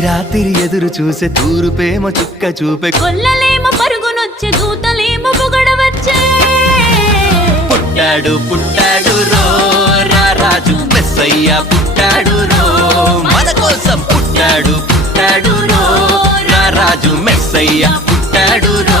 రాత్రి ఎదురు చూసే తూరుపేమ చుక్క చూపే కొల్లలేమో పరుగునొచ్చే దూతలేమో పొగడవచ్చే. పుట్టాడు పుట్టాడు రో రాజు మెస్సయ్య పుట్టాడు రో. మన కోసం పుట్టాడు పుట్టాడు రా రాజు మెస్సయ్య పుట్టాడు రో.